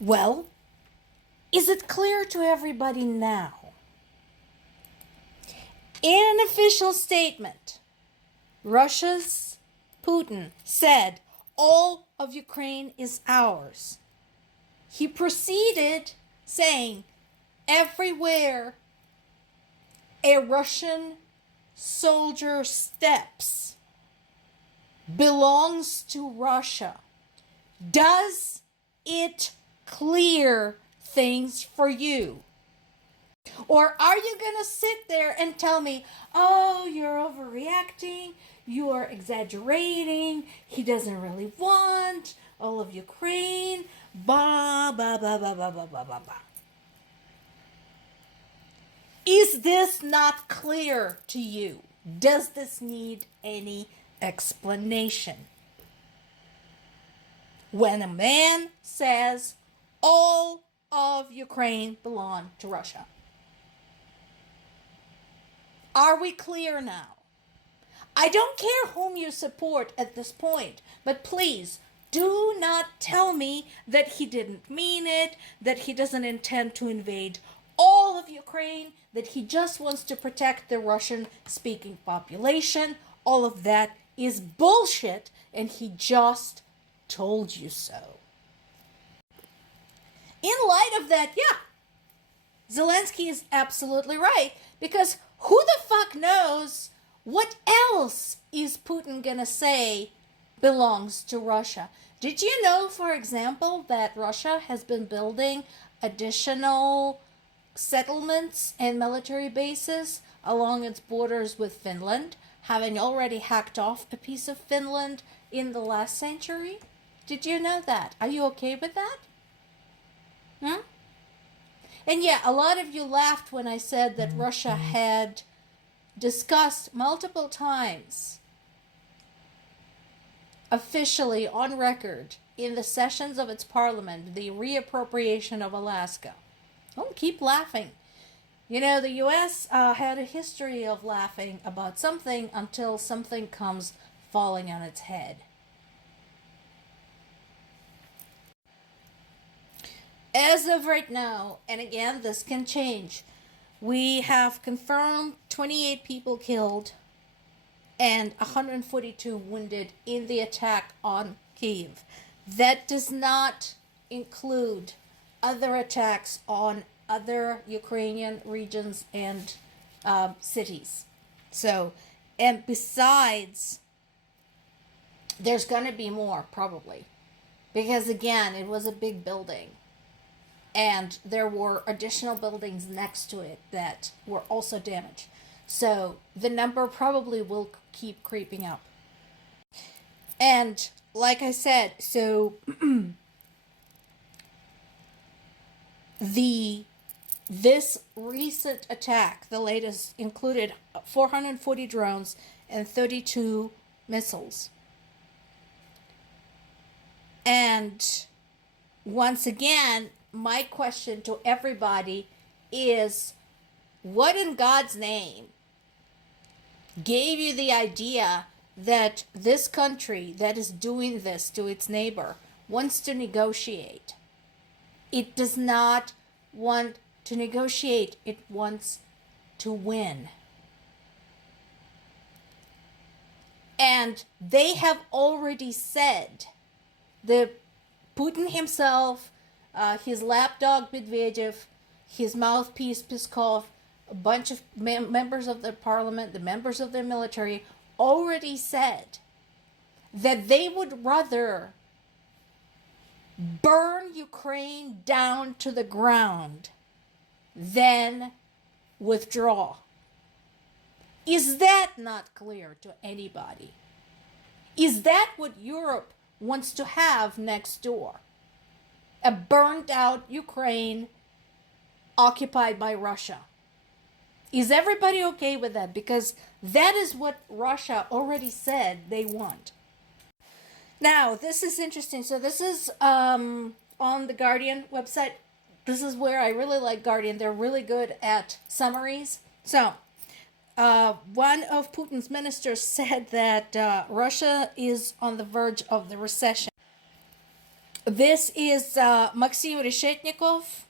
Well, is it clear to everybody now? In an official statement, Russia's Putin said all of Ukraine is ours. He proceeded saying everywhere a Russian soldier steps belongs to Russia. Does it clear things for you? Or are you going to sit there and tell me, oh, you're overreacting, you are exaggerating, he doesn't really want all of Ukraine, blah, blah, blah, blah, blah, blah, blah, blah, blah. Is this not clear to you? Does this need any explanation? When a man says all of Ukraine belong to Russia. Are we clear now? I don't care whom you support at this point, but please do not tell me that he didn't mean it, that he doesn't intend to invade all of Ukraine, that he just wants to protect the Russian-speaking population. All of that is bullshit, and he just told you so. In light of that, yeah, Zelensky is absolutely right, because who the fuck knows what else is Putin gonna say belongs to Russia? Did you know, for example, that Russia has been building additional settlements and military bases along its borders with Finland, having already hacked off a piece of Finland in the last century? Did you know that? Are you okay with that? And yeah, a lot of you laughed when I said that Russia had discussed multiple times, officially on record, in the sessions of its parliament, the reappropriation of Alaska. Don't keep laughing. You know, the U.S. had a history of laughing about something until something comes falling on its head. As of right now, and again, this can change, we have confirmed 28 people killed and 142 wounded in the attack on Kyiv. That does not include other attacks on other Ukrainian regions and cities. So, and besides, there's going to be more probably, because again, it was a big building. And there were additional buildings next to it that were also damaged. So the number probably will keep creeping up. And like I said, so this recent attack, the latest, included 440 drones and 32 missiles. And once again, my question to everybody is, what in God's name gave you the idea that this country that is doing this to its neighbor wants to negotiate? It does not want to negotiate. It wants to win. And they have already said, the Putin himself, his lapdog Medvedev, his mouthpiece Peskov, a bunch of members of the parliament, the members of the military, already said that they would rather burn Ukraine down to the ground than withdraw. Is that not clear to anybody? Is that what Europe wants to have next door? A burned out Ukraine occupied by Russia. Is everybody okay with that? Because that is what Russia already said they want. Now, this is interesting. So this is on the Guardian website. This is where I really like Guardian. They're really good at summaries. So one of Putin's ministers said that Russia is on the verge of the recession. This is Maxim Reshetnikov,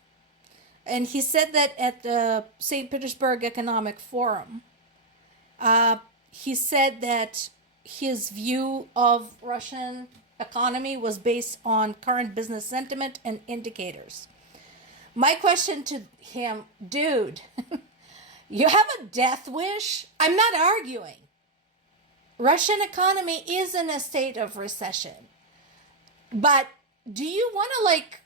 and he said that at the St. Petersburg Economic Forum. He said that his view of Russian economy was based on current business sentiment and indicators. My question to him, dude, you have a death wish? I'm not arguing. Russian economy is in a state of recession. But do you want to like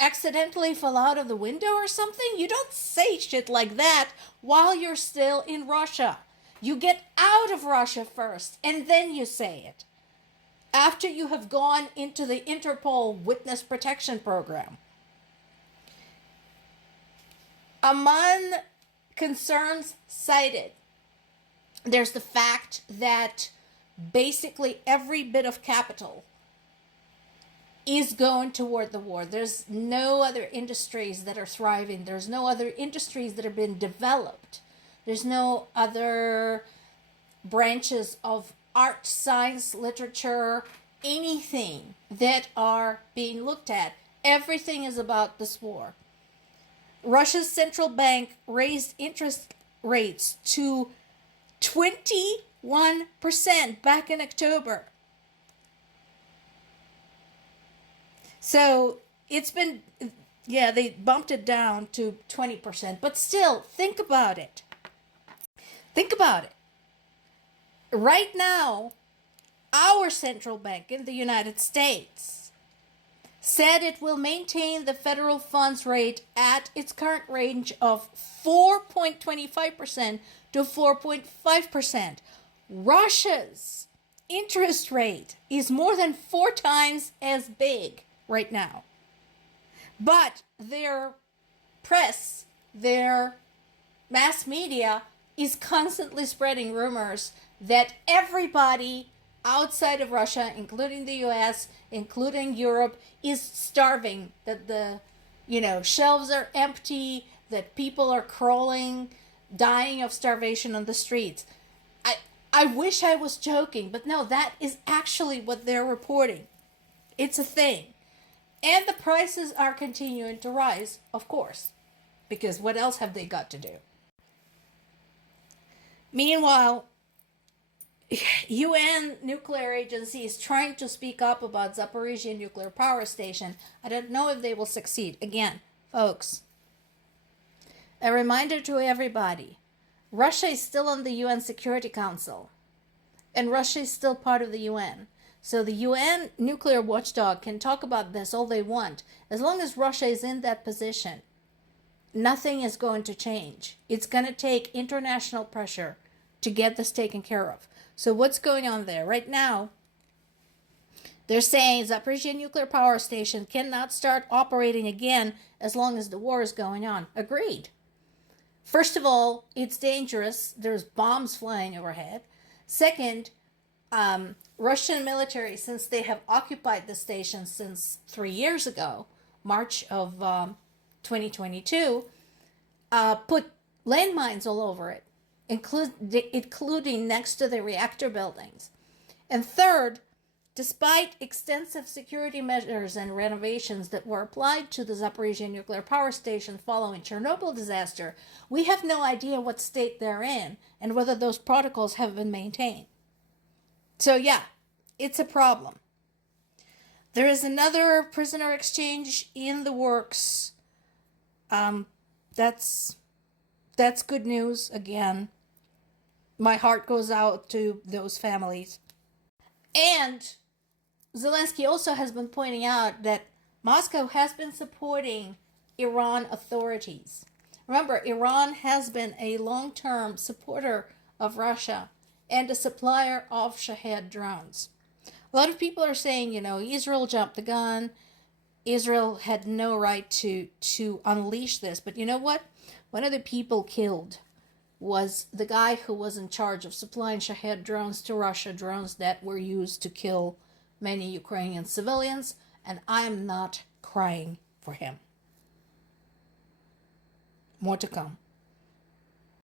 accidentally fall out of the window or something? You don't say shit like that while you're still in Russia. You get out of Russia first and then you say it. After you have gone into the Interpol Witness Protection Program. Among concerns cited, there's the fact that basically every bit of capital is going toward the war. There's no other industries that are thriving. There's no other industries that have been developed. There's no other branches of art, science, literature, anything that are being looked at. Everything is about this war. Russia's central bank raised interest rates to 21% back in October. So it's been, they bumped it down to 20%. But still, think about it. Think about it. Right now, our central bank in the United States said it will maintain the federal funds rate at its current range of 4.25% to 4.5%. Russia's interest rate is more than 4 times as big right now. But their press, their mass media is constantly spreading rumors that everybody outside of Russia, including the US, including Europe, is starving, that the shelves are empty, that people are crawling, dying of starvation on the streets. I wish I was joking, but no, that is actually what they're reporting. It's a thing. And the prices are continuing to rise, of course, because what else have they got to do? Meanwhile, UN nuclear agency is trying to speak up about Zaporizhzhia nuclear power station. I don't know if they will succeed. Again, folks, a reminder to everybody, Russia is still on the UN Security Council, and Russia is still part of the UN. So the UN nuclear watchdog can talk about this all they want. As long as Russia is in that position, nothing is going to change. It's going to take international pressure to get this taken care of. So what's going on there? Right now, they're saying Zaporizhzhia nuclear power station cannot start operating again as long as the war is going on. Agreed. First of all, it's dangerous. There's bombs flying overhead. Second, Russian military, since they have occupied the station since 3 years ago, March of 2022, put landmines all over it, including next to the reactor buildings. And third, despite extensive security measures and renovations that were applied to the Zaporizhzhia nuclear power station following Chernobyl disaster, we have no idea what state they're in and whether those protocols have been maintained. So yeah, it's a problem. There is another prisoner exchange in the works. That's good news. Again, my heart goes out to those families. And Zelensky also has been pointing out that Moscow has been supporting Iran authorities. Remember, Iran has been a long-term supporter of Russia and a supplier of Shahed drones. A lot of people are saying, Israel jumped the gun. Israel had no right to unleash this. But you know what? One of the people killed was the guy who was in charge of supplying Shahed drones to Russia, drones that were used to kill many Ukrainian civilians, and I am not crying for him. More to come.